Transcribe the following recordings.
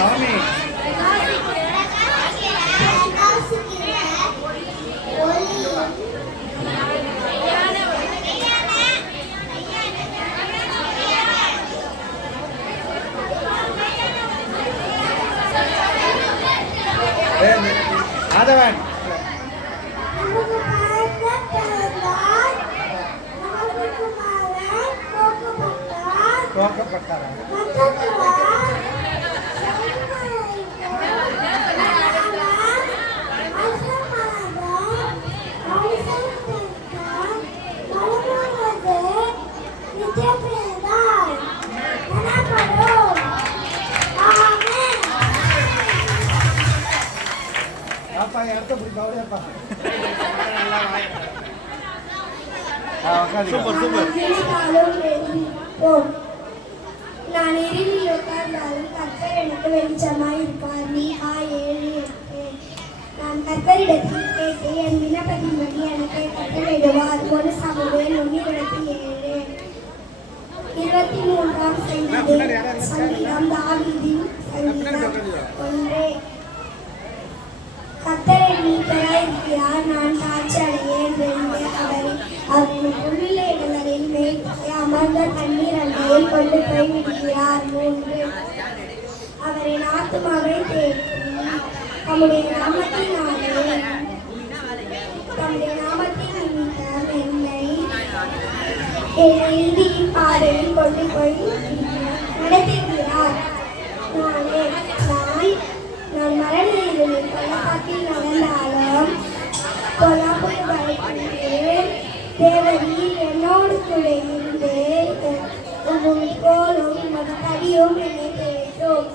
சாமி ஆதவன் தோக்கப்பட்டாரா அப்பா இடத்த பிடிக்காவதேப்பா சூப்பர் சூப்பர் நான் இருளில் உட்கார்ந்தாலும் கர்த்தர் எனக்கு வெளிச்சமாய் இருப்பார். மீகா 7:8. நான் கர்த்தரிடத்தில் கேட்டு என் விண்ணப்பத்தின்படி எனக்கு கட்டளையிடுவார். 1 சாமுவேல் 1:7. 23ஆம் சங்கீதம் தாவீதின் சங்கீதம் 1. கர்த்தர் என் மீட்பராய் இருக்கிறார், நான் தாழ்ச்சி அடையேன். அவர் என் புல்லுள்ள இடங்களில் மேய்த்து அமர்ந்த தண்ணீர் அண்டையில் கொண்டு போய் விடுகிறார். 3. அவர் என் ஆத்துமாவை தேடி தம்முடைய நாமத்தின் நிமித்தம் என்னை நீதியின் பாதையில் கொண்டு போய் நடத்துகிறார். 4. நான் மரண இருளில் பள்ளத்தாக்கில் நடந்தாலும் பொல்லாப்புக்கு பயப்படுகிறேன். தேவரீர் என்னோடு கூட இருந்து உம் கோலும் உமது தடியும் என்னை தேற்றும்.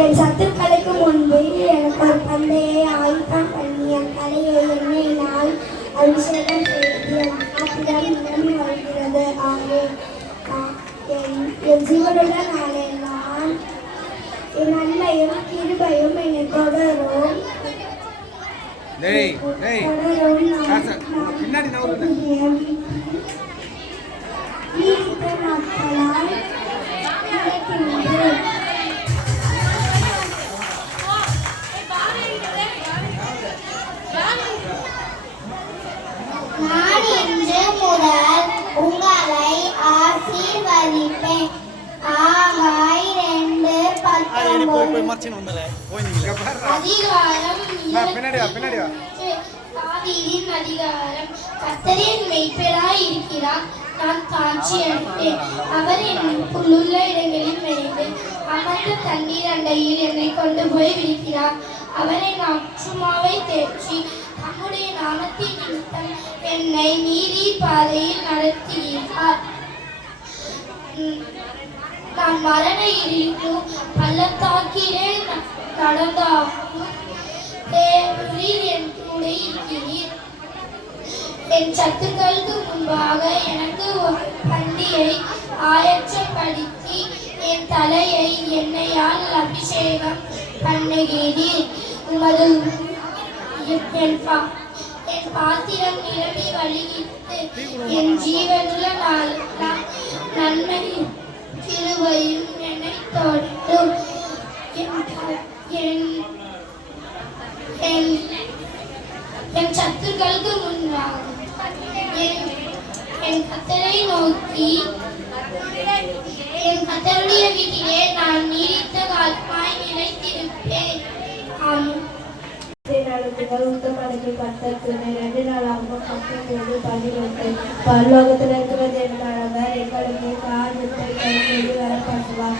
என் சத்துக்களுக்கு முன்பு எனக்கு ஒரு பந்தையை ஆயுதம் பண்ணி என் தலையை எண்ணெயினால் அபிஷேகம் செய்து என் ஆத்திரம் நிரம்பி வருகிறது. என் ஜீவனுள்ள நாளெல்லாம் என் நன்மையும் கிருபையும் என்னை தொடரும். நீடித்த நாட்களால் நான் இன்று முதல் உங்களை ஆசீர்வதிப்பேன். ஆகாய் 2:19. அதிகாரம் கர்த்தரின் மெய்ப்பெறாய் இருக்கிறார், நான் தாழ்ச்சி அடைந்தேன். அவர் என் புல்லுள்ள இடங்களில் மேய்ந்து அமர்ந்த தண்ணீர் அண்டையில் என்னை கொண்டு போய் விடுகிறார். அவர் என் ஆத்துமாவை தேற்றி தம்முடைய நாமத்தின் நிமித்தம் என்னை நீதி பாதையில் நடத்துகிறார். நான் மரண இருளிலும் பள்ளத்தாக்கிலே நடந்தாலும் தேவரீர் என் கூட இருக்கிறீர். என் சத்துக்களுக்கு முன்பாக எனக்கு ஒரு பந்தியை ஆயத்தப்படுத்தி என் தலையை எண்ணெயால் அபிஷேகம் பண்ணுகிறீர். உமது என் பாத்திரம் நிரம்பி வழிகிட்டு என் ஜீவனுள்ள நன்மையும் கிருபையும் என்னை தொடரும். என் சத்துக்களுக்கு முன்பாக என் கர்த்தரை நோக்கி என் கர்த்தருடைய வீட்டிலே நான் நீடித்த காலமாய் நிலைத்திருப்பேன். ஆமென். பரலோகத்தில் இருக்கிறது என்பவர் எங்களுக்கு காரணத்தை வரப்படுவார்.